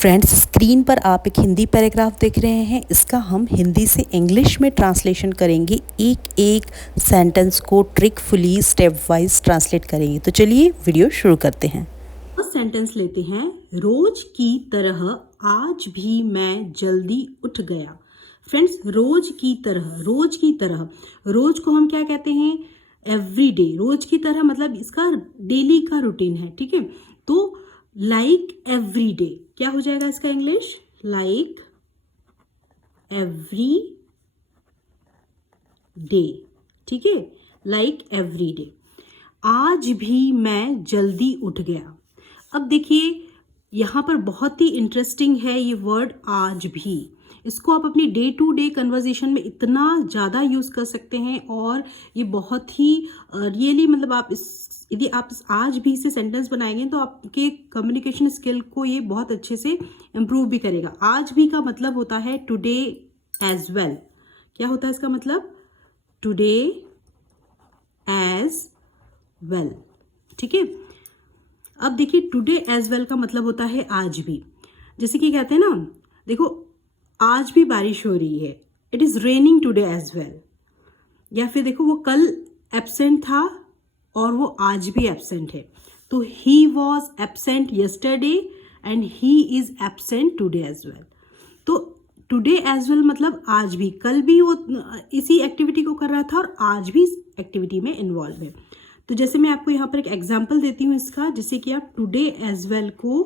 Friends, screen पर आप एक हिंदी पैराग्राफ देख रहे हैं। इसका हम हिंदी से इंग्लिश में ट्रांसलेशन करेंगे। एक एक सेंटेंस को ट्रिकफुली स्टेप वाइज ट्रांसलेट करेंगे। तो चलिए वीडियो शुरू करते हैं। फर्स्ट सेंटेंस लेते हैं। रोज की तरह आज भी मैं जल्दी उठ गया। फ्रेंड्स, रोज की तरह, रोज की तरह, रोज को हम क्या कहते हैं? Every day. रोज की तरह मतलब इसका डेली का रूटीन है, ठीक है। तो लाइक एवरी डे क्या हो जाएगा इसका इंग्लिश? लाइक एवरी डे, ठीक है। Like every day. आज भी मैं जल्दी उठ गया। अब देखिए यहाँ पर बहुत ही इंटरेस्टिंग है ये वर्ड आज भी। इसको आप अपनी डे टू डे कन्वर्जेशन में इतना ज़्यादा यूज़ कर सकते हैं और ये बहुत ही रियली मतलब आप यदि आप आज भी से सेंटेंस बनाएंगे तो आपके कम्युनिकेशन स्किल को ये बहुत अच्छे से इम्प्रूव भी करेगा। आज भी का मतलब होता है टुडे एज वेल। क्या होता है इसका मतलब? टुडे एज वेल, ठीक है। अब देखिए टुडे एज वेल का मतलब होता है आज भी। जैसे कि कहते हैं ना, देखो आज भी बारिश हो रही है, it is raining today as well. या फिर देखो वो कल एब्सेंट था और वो आज भी एब्सेंट है, तो he was absent yesterday and he is absent today as well. तो टुडे एज वेल मतलब आज भी, कल भी वो इसी एक्टिविटी को कर रहा था और आज भी इस एक्टिविटी में इन्वॉल्व है। तो जैसे मैं आपको यहाँ पर एक एग्जाम्पल देती हूँ इसका, जैसे कि आप टुडे एज वेल को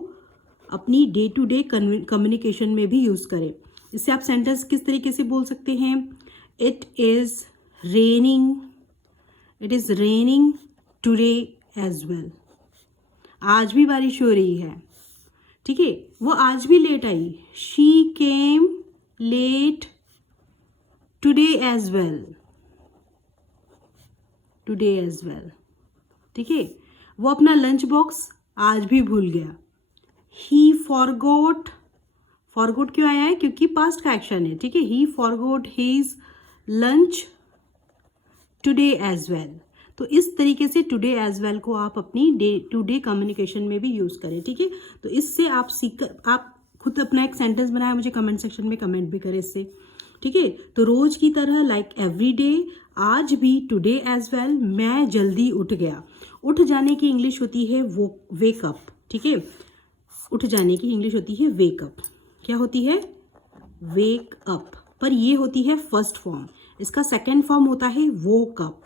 अपनी डे टू डे कम्युनिकेशन में भी यूज़ करें। इससे आप सेंटेंस किस तरीके से बोल सकते हैं? It is raining, it is raining today as well. आज भी बारिश हो रही है, ठीक है। वो आज भी लेट आई, she came late today as well, today as well, ठीक है। वो अपना लंच बॉक्स आज भी भूल गया। ही फॉरगॉट, फॉरगॉट क्यों आया है? क्योंकि पास्ट का एक्शन है, ठीक है। He forgot his lunch today as well. तो इस तरीके से टुडे एज वेल को आप अपनी डे टू डे कम्युनिकेशन में भी यूज़ करें, ठीक है। तो इससे आप आप खुद अपना एक सेंटेंस बनाए, मुझे कमेंट सेक्शन में कमेंट भी करें इससे, ठीक है। तो रोज की तरह लाइक एवरी डे, आज भी टुडे एज वेल, मैं जल्दी उठ गया। उठ जाने की इंग्लिश होती है वो वेक अप, ठीक है। उठ जाने की इंग्लिश होती है वेक अप। क्या होती है? Wake up. पर ये होती है फर्स्ट फॉर्म। इसका सेकेंड फॉर्म होता है वोक अप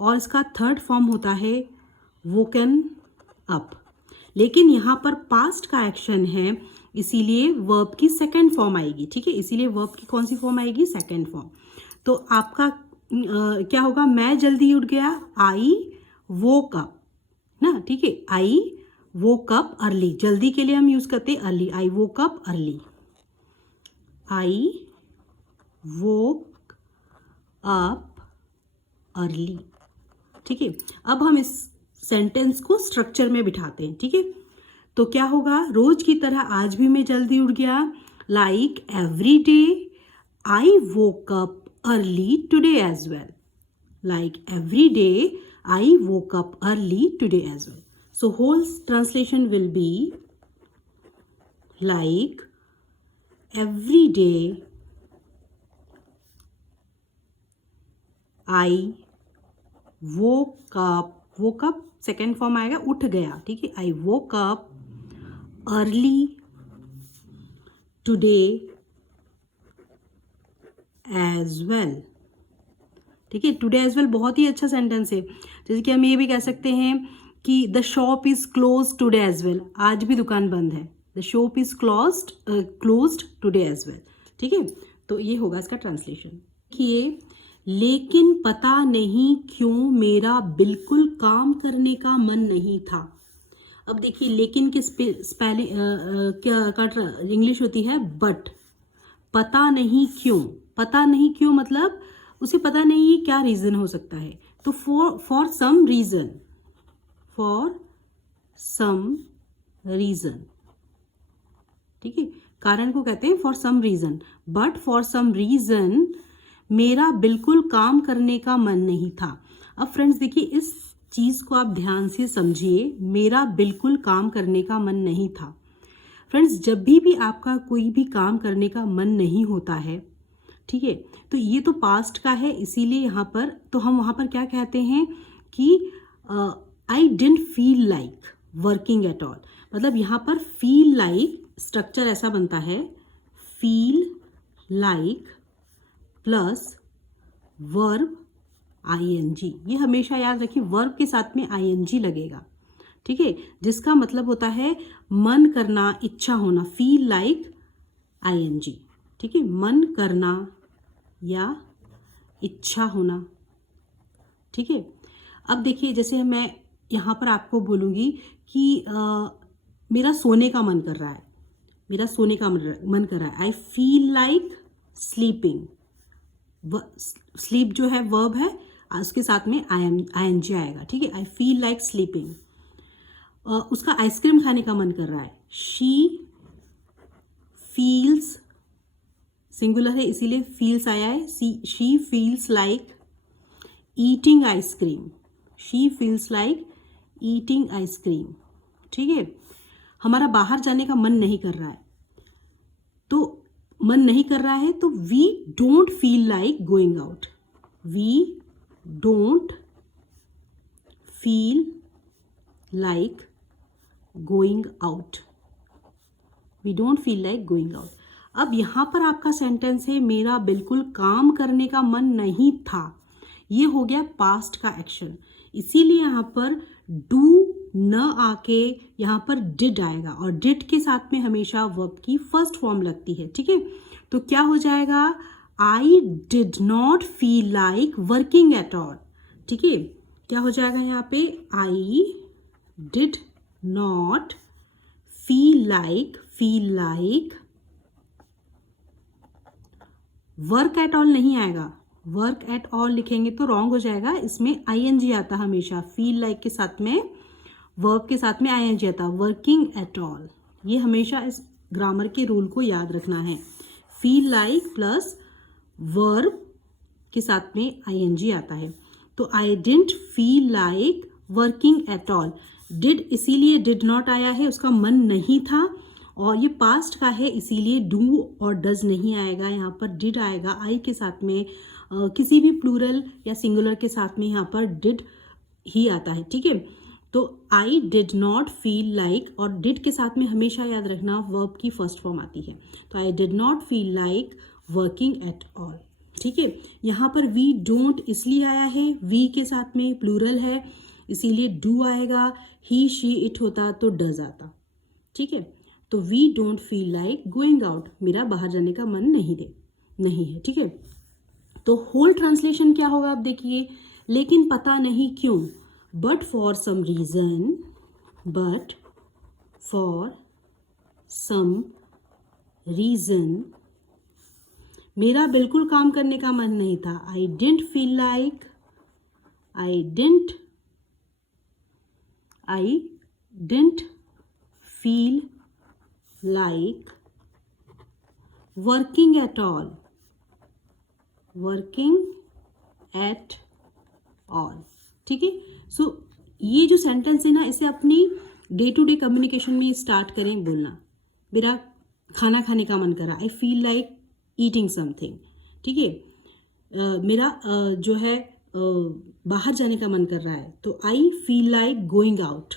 और इसका थर्ड फॉर्म होता है वोकन अप। लेकिन यहाँ पर पास्ट का एक्शन है, इसीलिए वर्ब की सेकेंड फॉर्म आएगी, ठीक है। इसीलिए वर्ब की कौन सी फॉर्म आएगी? Second form. तो आपका क्या होगा? मैं जल्दी उठ गया, आई वोक अप ना, ठीक है। आई वोक अप अर्ली, जल्दी के लिए हम यूज करते हैं अर्ली। आई वोक अप अर्ली, आई वोक अप अर्ली, ठीक है। अब हम इस सेंटेंस को स्ट्रक्चर में बिठाते हैं, ठीक है। तो क्या होगा? रोज की तरह आज भी मैं जल्दी उठ गया। Like every day I woke up early today as well. Like every day I woke up early today as well. So whole translation will be like every day I woke up second form आएगा, उठ गया, ठीक है। I woke up early today as well, ठीक है। Today as well बहुत ही अच्छा sentence है। जैसे कि हम ये भी कह सकते हैं कि the shop is close today as well, आज भी दुकान बंद है। The shop is closed today as well, ठीक है। तो ये होगा इसका ट्रांसलेशन। देखिए, लेकिन पता नहीं क्यों मेरा बिल्कुल काम करने का मन नहीं था। अब देखिए, लेकिन के स्पेलिंग क्या इंग्लिश होती है? बट। पता नहीं क्यों, पता नहीं क्यों मतलब उसे पता नहीं है क्या रीज़न हो सकता है। तो for some reason, for some reason, ठीक है। कारण को कहते हैं for some reason. But for some reason मेरा बिल्कुल काम करने का मन नहीं था। अब फ्रेंड्स देखिए, इस चीज़ को आप ध्यान से समझिए। मेरा बिल्कुल काम करने का मन नहीं था। फ्रेंड्स, जब भी आपका कोई भी काम करने का मन नहीं होता है, ठीक है, तो ये तो पास्ट का है, इसीलिए यहाँ पर तो हम वहाँ पर क्या कहते हैं कि I didn't feel like working at all. मतलब यहाँ पर फील लाइक स्ट्रक्चर ऐसा बनता है, feel like plus verb ing। ये हमेशा याद रखिए, वर्ब के साथ में ing लगेगा, ठीक है, जिसका मतलब होता है मन करना, इच्छा होना, फील लाइक ing, ठीक है, मन करना या इच्छा होना, ठीक है। अब देखिए, जैसे मैं यहाँ पर आपको बोलूँगी कि मेरा सोने का मन कर रहा है, मेरा सोने का मन कर रहा है, I feel like sleeping. Sleep जो है वर्ब है, उसके साथ में ing आएगा, ठीक है, आई फील लाइक स्लीपिंग। उसका आइसक्रीम खाने का मन कर रहा है, शी फील्स, सिंगुलर है इसीलिए फील्स आया है, she feels like eating ice cream, she feels like eating ice cream, ठीक है। हमारा बाहर जाने का मन नहीं कर रहा है, तो मन नहीं कर रहा है तो we don't feel like going out, we don't feel like going out, we don't feel like going out. अब यहाँ पर आपका सेंटेंस है, मेरा बिल्कुल काम करने का मन नहीं था, ये हो गया पास्ट का एक्शन, इसीलिए यहाँ पर डू न आके यहाँ पर डिड आएगा, और डिड के साथ में हमेशा वर्ब की फर्स्ट फॉर्म लगती है, ठीक है। तो क्या हो जाएगा, I did not feel like working at all, ठीक है। क्या हो जाएगा यहाँ पे, I did not feel like work at all नहीं आएगा, वर्क एट ऑल लिखेंगे तो रॉन्ग हो जाएगा, इसमें ing आता हमेशा, फील लाइक के साथ में वर्ब के साथ में ing आता, वर्किंग एट ऑल। ये हमेशा इस ग्रामर के रूल को याद रखना है, फील लाइक प्लस वर्ब के साथ में ing आता है। तो I didn't feel like working at all, did इसीलिए डिड नॉट आया है, उसका मन नहीं था, और ये पास्ट का है इसीलिए डू और डज नहीं आएगा, यहाँ पर डिड आएगा, आई के साथ में किसी भी प्लूरल या सिंगुलर के साथ में यहाँ पर डिड ही आता है, ठीक है। तो I did not feel like, और डिड के साथ में हमेशा याद रखना वर्ब की फर्स्ट फॉर्म आती है, तो I did not feel like working at all, ठीक है। यहाँ पर वी डोंट इसलिए आया है, वी के साथ में प्लूरल है इसीलिए डू आएगा, ही शी इट होता तो डज आता, ठीक है। तो we don't feel like going out, मेरा बाहर जाने का मन नहीं है, ठीक है। तो होल ट्रांसलेशन क्या होगा, आप देखिए, लेकिन पता नहीं क्यों, बट फॉर सम रीजन मेरा बिल्कुल काम करने का मन नहीं था, I didn't feel like working at all, ठीक है। सो ये जो सेंटेंस है ना, इसे अपनी डे टू डे कम्युनिकेशन में स्टार्ट करें बोलना, मेरा खाना खाने का मन कर रहा, I feel like eating something, ठीक है। मेरा जो है बाहर जाने का मन कर रहा है, तो I feel like going out,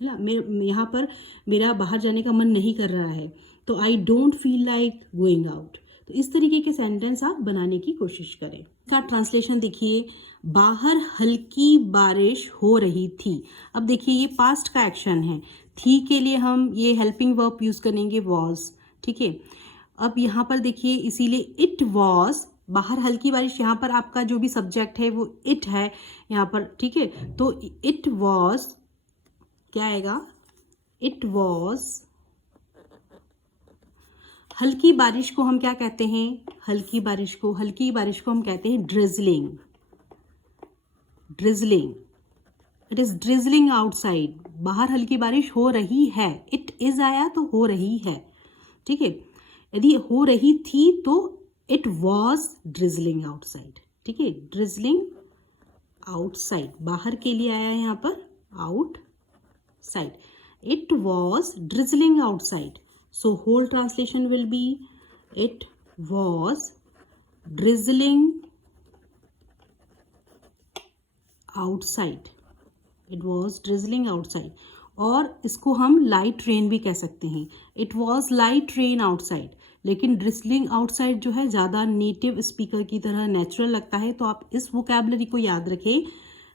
है ना। यहाँ पर मेरा बाहर जाने का मन नहीं कर रहा है, तो I don't feel like going out. तो इस तरीके के सेंटेंस आप बनाने की कोशिश करें। का ट्रांसलेशन देखिए, बाहर हल्की बारिश हो रही थी। अब देखिए, ये पास्ट का एक्शन है, थी के लिए हम ये हेल्पिंग वर्ब यूज़ करेंगे वॉज, ठीक है। अब यहाँ पर देखिए, इसीलिए इट वॉज, बाहर हल्की बारिश, यहाँ पर आपका जो भी सब्जेक्ट है वो इट है यहाँ पर, ठीक है। तो इट वॉज क्या आएगा, इट वॉज, हल्की बारिश को हम क्या कहते हैं, हल्की बारिश को हम कहते हैं drizzling, it is drizzling outside, बाहर हल्की बारिश हो रही है, इट इज आया तो हो रही है, ठीक है। यदि हो रही थी तो इट वॉज ड्रिजलिंग आउटसाइड, ठीक है। ड्रिजलिंग आउटसाइड, बाहर के लिए आया है यहाँ पर outside, it was drizzling outside, So whole translation will be, it was drizzling outside. It was drizzling outside. और इसको हम लाइट रेन भी कह सकते हैं. It was light rain outside. लेकिन ड्रिजलिंग आउटसाइड जो है ज़्यादा नेटिव स्पीकर की तरह नेचुरल लगता है, तो आप इस वोकैबलरी को याद रखें.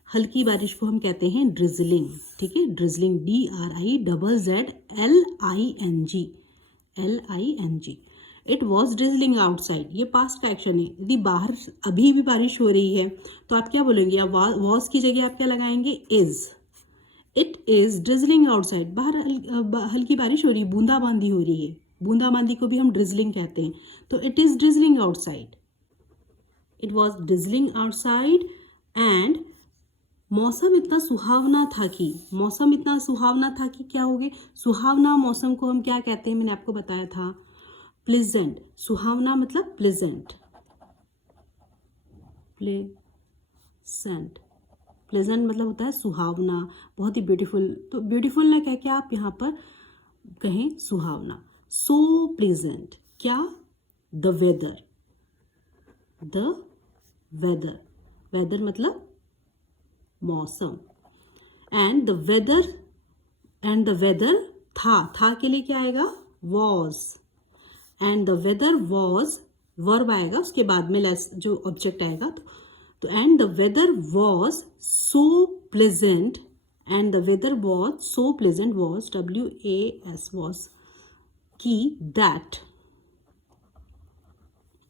हल्की बारिश को हम कहते हैं ड्रिजलिंग. ठीक है, drizzling, DRIZZLING. It was drizzling outside. ये पास्ट का एक्शन है. यदि बाहर अभी भी बारिश हो रही है तो आप क्या बोलेंगे? या वॉज की जगह आप क्या लगाएंगे? Is. It is drizzling outside. बाहर हल्की बारिश हो रही है, बूंदाबांदी हो रही है. बूंदाबांदी को भी हम ड्रिजलिंग कहते हैं. तो it is drizzling outside. It was drizzling outside. And मौसम इतना सुहावना था कि क्या हो गए? सुहावना मौसम को हम क्या कहते हैं? मैंने आपको बताया था, प्लेजेंट. सुहावना मतलब प्लेजेंट. प्लेजेंट मतलब होता है सुहावना, बहुत ही ब्यूटीफुल. तो ब्यूटीफुल ना कह के आप यहाँ पर कहें सुहावना. सो प्लेजेंट. क्या? द वेदर मतलब मौसम. एंड द वेदर था के लिए क्या आएगा? Was. And the weather was, verb आएगा उसके बाद में लेस जो ऑब्जेक्ट आएगा. तो and the weather was so pleasant. And the weather was so pleasant was WAS was की दैट.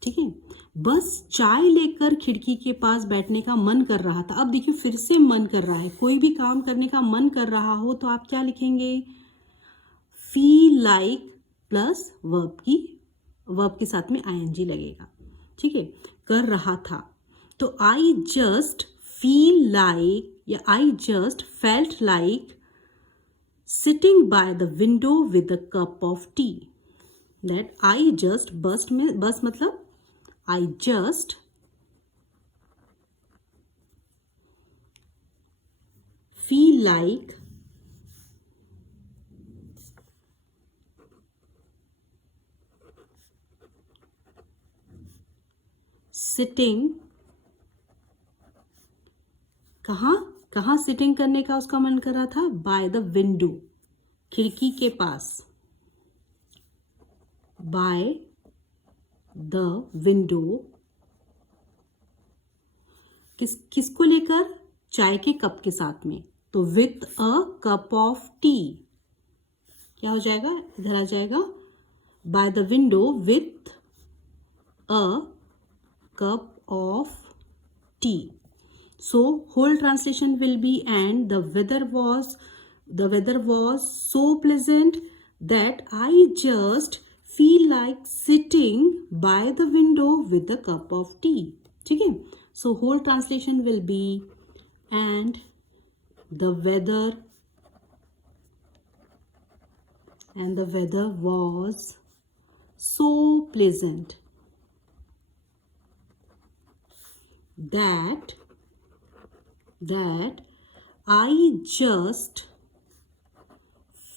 ठीक है. बस चाय लेकर खिड़की के पास बैठने का मन कर रहा था. अब देखिए फिर से मन कर रहा है. कोई भी काम करने का मन कर रहा हो तो आप क्या लिखेंगे? फील लाइक प्लस वर्ब के साथ में ING लगेगा. ठीक है. कर रहा था तो आई जस्ट फील लाइक या आई just felt like sitting by the window with a cup of T. That I just, बस मतलब I just feel like sitting. कहाँ सिटिंग करने का उसका मन कर रहा था? By the window, खिड़की के पास. By the window. किसको लेकर? चाय के कप के साथ में. तो with a cup of tea क्या हो जाएगा? इधर आ जाएगा. By the window with a cup of tea. So whole translation will be and the weather was so pleasant that I just feel like sitting by the window with a cup of tea. ठीक है. So whole translation will be and the weather was so pleasant that I just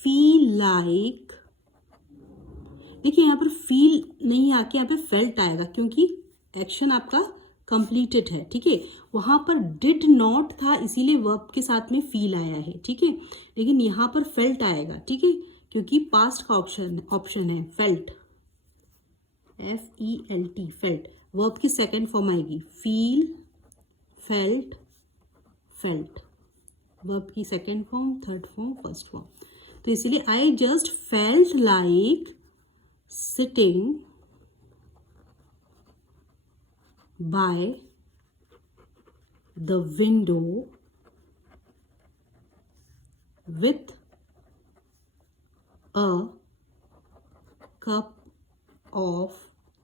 feel like. देखिए यहाँ पर feel नहीं आके यहाँ पे felt आएगा क्योंकि एक्शन आपका कंप्लीटेड है. ठीक है. वहाँ पर डिड नॉट था इसीलिए वर्ब के साथ में फील आया है. ठीक है. लेकिन यहाँ पर फेल्ट आएगा. ठीक है, क्योंकि पास्ट का ऑप्शन है फेल्ट. FELT felt. वर्ब की सेकेंड फॉर्म आएगी. Feel, felt, felt. वर्ब की second form, third form, first form. तो इसीलिए आई just felt like sitting by the window with a cup of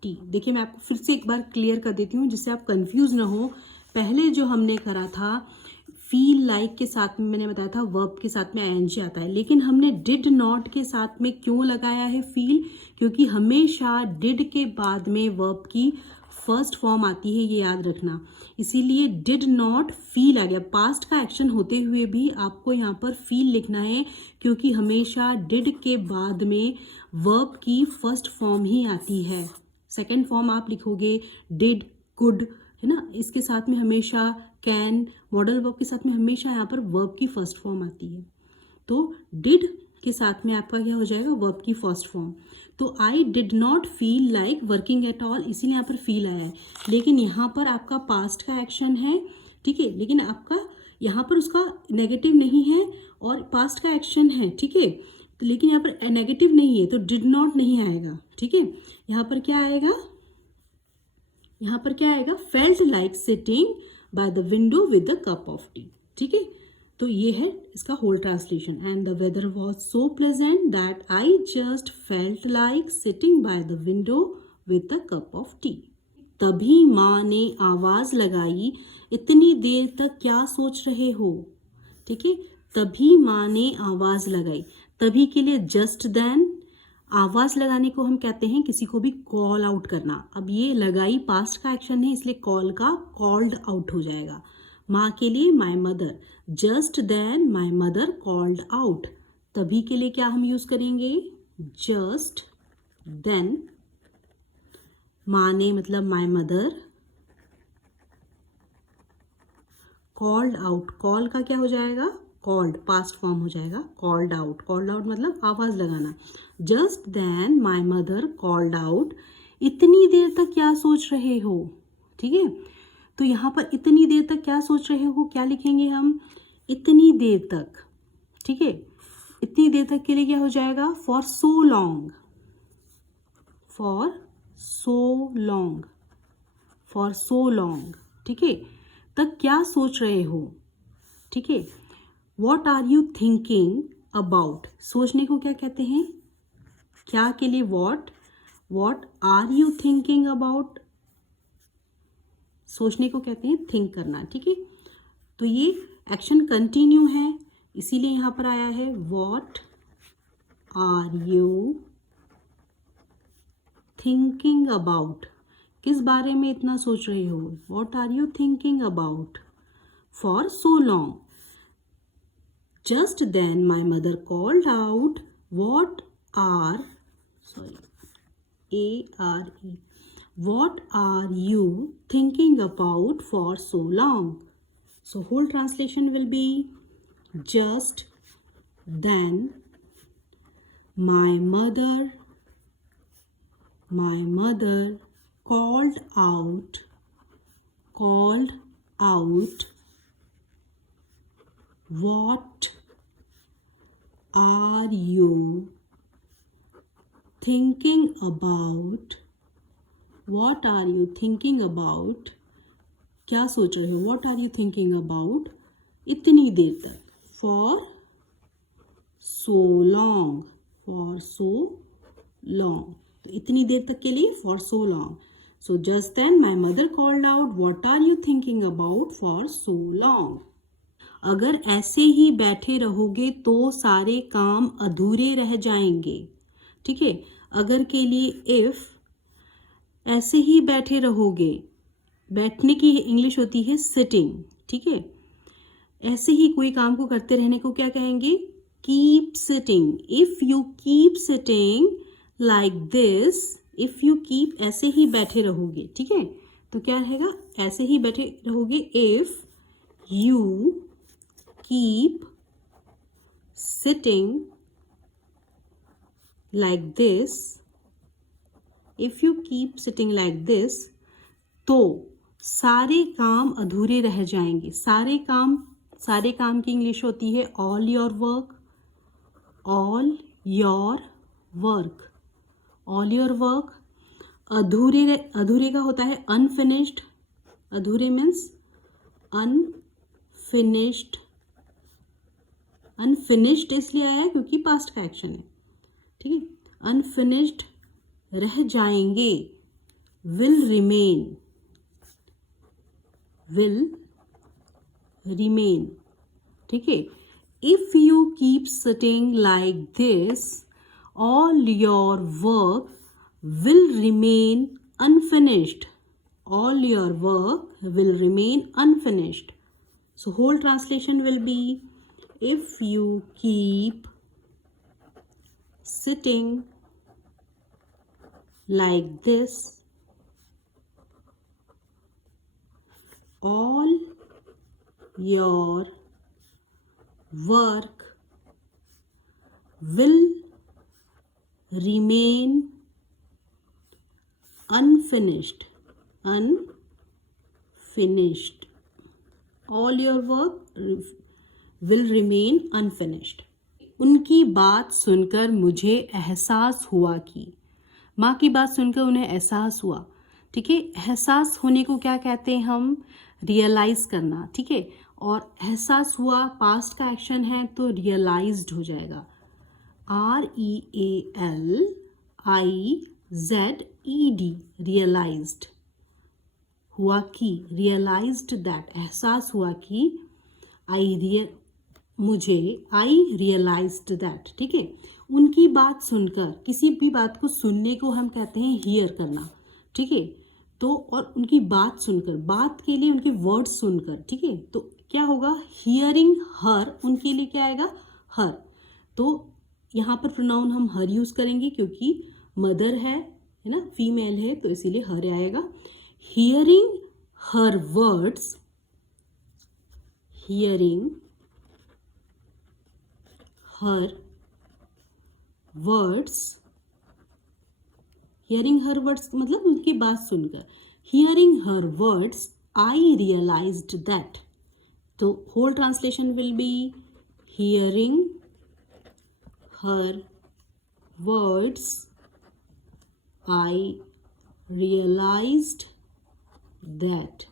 tea. देखिए मैं आपको फिर से एक बार क्लियर कर देती हूँ जिससे आप कंफ्यूज ना हो. पहले जो हमने करा था फील लाइक के साथ में मैंने बताया था वर्ब के साथ में ING आता है, लेकिन हमने डिड नॉट के साथ में क्यों लगाया है फील? क्योंकि हमेशा डिड के बाद में वर्ब की फर्स्ट फॉर्म आती है, ये याद रखना. इसीलिए डिड नॉट फील आ गया. पास्ट का एक्शन होते हुए भी आपको यहाँ पर फील लिखना है क्योंकि हमेशा डिड के बाद में वर्ब की फर्स्ट फॉर्म ही आती है। सेकंड फॉर्म आप लिखोगे डिड, कुड, है ना, इसके साथ में हमेशा कैन, मॉडल वर्ब के साथ में हमेशा यहाँ पर वर्ब की फर्स्ट फॉर्म आती है। तो डिड के साथ में आपका क्या हो जाएगा, वर्ब की फर्स्ट फॉर्म। तो I did not feel like working at all, इसीलिए यहाँ पर फील आया है, लेकिन यहाँ पर आपका पास्ट का एक्शन है, ठीक है, लेकिन आपका यहाँ पर उसका नेगेटिव नहीं है और पास्ट का एक्शन है, ठीक है, तो लेकिन यहाँ पर नेगेटिव नहीं है तो डिड नॉट नहीं आएगा, ठीक है। यहाँ पर क्या आएगा, यहाँ पर क्या आएगा, felt like sitting by the window with the cup of tea, ठीक है। तो ये है इसका whole translation. And the weather was so pleasant that I just felt like sitting by the window with the cup of tea. तभी माँ ने आवाज लगाई, इतनी देर तक क्या सोच रहे हो, ठीक है। तभी माँ ने आवाज लगाई, तभी के लिए जस्ट देन, आवाज लगाने को हम कहते हैं किसी को भी कॉल आउट करना। अब ये लगाई पास्ट का एक्शन है, इसलिए कॉल का कॉल्ड आउट हो जाएगा। माँ के लिए my mother, just then my mother called out, तभी के लिए क्या हम यूज करेंगे, जस्ट देन। माँ ने मतलब my mother, called out, call का क्या हो जाएगा, कॉल्ड, पास्ट फॉर्म हो जाएगा कॉल्ड आउट। कॉल्ड आउट मतलब आवाज लगाना। Just then my mother called out, इतनी देर तक क्या सोच रहे हो, ठीक है। तो यहाँ पर इतनी देर तक क्या सोच रहे हो क्या लिखेंगे हम, इतनी देर तक, ठीक है। इतनी देर तक के लिए क्या हो जाएगा, for so long, for so long, for so long, ठीक है, तक क्या सोच रहे हो, ठीक है। What are you thinking about, सोचने को क्या कहते हैं, क्या के लिए what, what are you thinking about, सोचने को कहते हैं थिंक करना, ठीक है। तो ये एक्शन कंटिन्यू है, इसीलिए यहाँ पर आया है what are you thinking about, किस बारे में इतना सोच रहे हो, what are you thinking about, for so long. Just then my mother called out, what are, ARE, what are you thinking about for so long? So whole translation will be, just then my mother called out, what are you thinking about, what are you thinking about, क्या सोच रहे हो, what are you thinking about, इतनी देर तक, for so long, for so long, तो इतनी देर तक के लिए for so long. So just then my mother called out, what are you thinking about for so long? अगर ऐसे ही बैठे रहोगे तो सारे काम अधूरे रह जाएंगे, ठीक है। अगर के लिए इफ, ऐसे ही बैठे रहोगे, बैठने की इंग्लिश होती है सिटिंग, ठीक है। ऐसे ही कोई काम को करते रहने को क्या कहेंगे, keep sitting. If you keep sitting like this, if you keep, ऐसे ही बैठे रहोगे, ठीक है। तो क्या रहेगा, ऐसे ही बैठे रहोगे, if you keep sitting like this, if you keep sitting like this, तो सारे काम अधूरे रह जाएंगे। सारे काम की इंग्लिश होती है all your work, all your work, all your work। अधूरे का होता है unfinished, अधूरे मीन्स अनफिनिश्ड इसलिए आया क्योंकि पास्ट का एक्शन है, ठीक है। अनफिनिश्ड रह जाएंगे, विल रिमेन, ठीक है। If you keep sitting like this, all your work will remain unfinished, all your work will remain unfinished. So whole translation will be, if you keep sitting like this. All your work will remain unfinished. All your work will remain unfinished. उनकी बात सुनकर मुझे एहसास हुआ कि, माँ की बात सुनकर उन्हें एहसास हुआ, ठीक है। एहसास होने को क्या कहते हैं हम, रियलाइज करना, ठीक है। और एहसास हुआ पास्ट का एक्शन है तो रियलाइज्ड हो जाएगा, REALIZED, रियलाइज्ड। हुआ कि, रियलाइज्ड दैट, एहसास हुआ कि, आई रियलाइज्ड दैट, ठीक है। उनकी बात सुनकर, किसी भी बात को सुनने को हम कहते हैं हियर करना, ठीक है। तो और उनकी बात सुनकर, बात के लिए उनके वर्ड सुनकर, ठीक है। तो क्या होगा, हियरिंग हर, उनके लिए क्या आएगा, हर। तो यहाँ पर प्रोनाउन हम हर यूज़ करेंगे क्योंकि मदर है ना, फीमेल है, तो इसीलिए हर आएगा। Hearing her words, hearing her words, hearing her words मतलब उनकी बात सुनकर, hearing her words I realised that. तो whole translation will be hearing her words I realised that.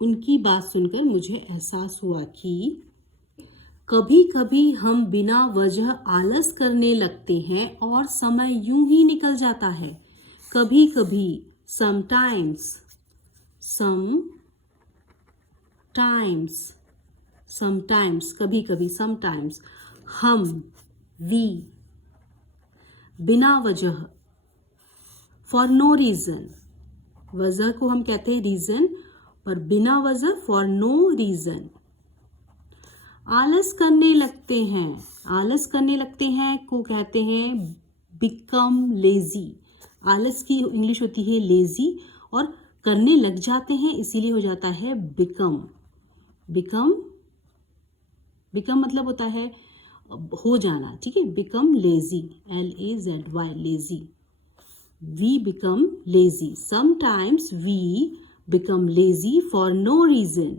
उनकी बात सुनकर मुझे एहसास हुआ कि, कभी कभी हम बिना वजह आलस करने लगते हैं और समय यूं ही निकल जाता है। कभी कभी, समटाइम्स, कभी कभी, समटाइम्स, हम, वी, बिना वजह, फॉर नो रीज़न, वजह को हम कहते हैं रीज़न, पर बिना वजह, फॉर नो रीज़न, आलस करने लगते हैं, आलस करने लगते हैं को कहते हैं बिकम लेजी। आलस की इंग्लिश होती है लेजी, और करने लग जाते हैं इसीलिए हो जाता है बिकम। बिकम मतलब होता है हो जाना, ठीक है। Become lazy, LAZY, lazy. We become lazy, sometimes we become lazy for no reason,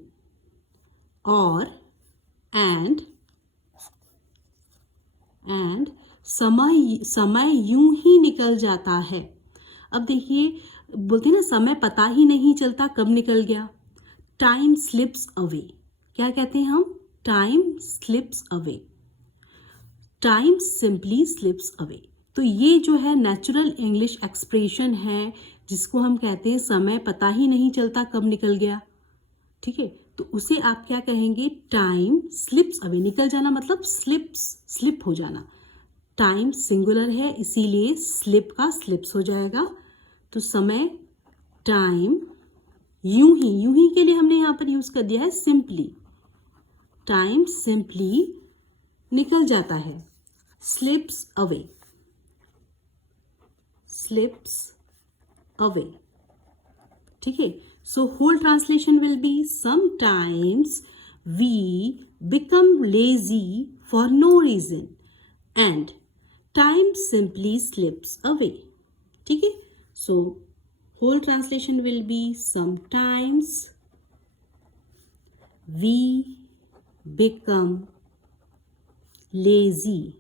और एंड समय यूं ही निकल जाता है। अब देखिए, बोलते हैं ना, समय पता ही नहीं चलता कब निकल गया। टाइम स्लिप्स अवे, क्या कहते हैं हम, time slips away, time simply slips away. तो ये जो है नेचुरल इंग्लिश एक्सप्रेशन है जिसको हम कहते हैं समय पता ही नहीं चलता कब निकल गया, ठीक है। तो उसे आप क्या कहेंगे, टाइम स्लिप्स अवे, निकल जाना मतलब स्लिप हो जाना। टाइम सिंगुलर है इसीलिए स्लिप का स्लिप्स हो जाएगा। तो समय, टाइम, यूं ही के लिए हमने यहाँ पर यूज कर दिया है सिंपली। टाइम सिंपली निकल जाता है, स्लिप्स अवे, ठीक है। So whole translation will be, sometimes we become lazy for no reason and time simply slips away, ठीक है। So whole translation will be, sometimes we become lazy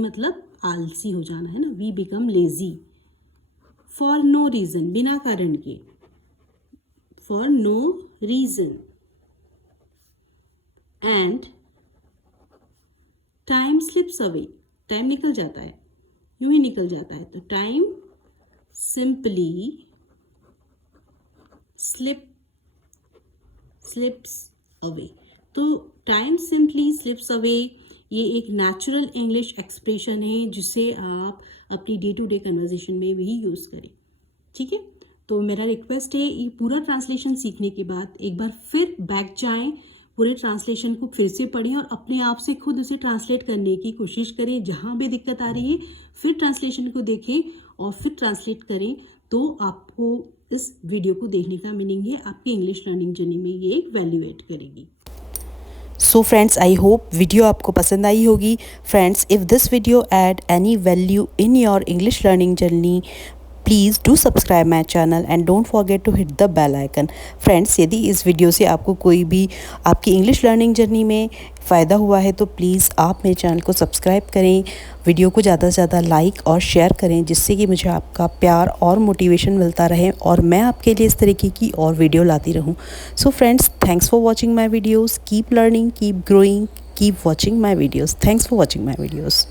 मतलब आलसी हो जाना है ना, we become lazy for no reason, बिना कारण के, for no reason, and time slips away, time निकल जाता है, यूं ही निकल जाता है। तो टाइम सिंपली स्लिप्स अवे। तो टाइम सिंपली स्लिप्स अवे ये एक नेचुरल इंग्लिश एक्सप्रेशन है जिसे आप अपनी डे टू डे कन्वर्सेशन में भी यूज़ करें, ठीक है। तो मेरा रिक्वेस्ट है, ये पूरा ट्रांसलेशन सीखने के बाद एक बार फिर बैक जाएं, पूरे ट्रांसलेशन को फिर से पढ़ें और अपने आप से खुद उसे ट्रांसलेट करने की कोशिश करें। जहाँ भी दिक्कत आ रही है फिर ट्रांसलेशन को देखें और फिर ट्रांसलेट करें, तो आपको इस वीडियो को देखने का मीनिंग है आपकी इंग्लिश लर्निंग जर्नी में ये एक वैल्यू ऐड करेगी। So friends, I hope video आपको पसंद आई होगी। Friends, if this video add any value in your English learning journey, please do subscribe my channel and don't forget to hit the bell icon. Friends, यदि इस video से आपको कोई भी आपकी इंग्लिश लर्निंग जर्नी में फ़ायदा हुआ है तो प्लीज़ आप मेरे चैनल को सब्सक्राइब करें, वीडियो को ज़्यादा से ज़्यादा लाइक और शेयर करें, जिससे कि मुझे आपका प्यार और मोटिवेशन मिलता रहे और मैं आपके लिए इस तरीके की और वीडियो लाती रहूं। So friends, thanks for watching my videos, keep learning, keep growing, keep watching my videos. Thanks for watching my videos.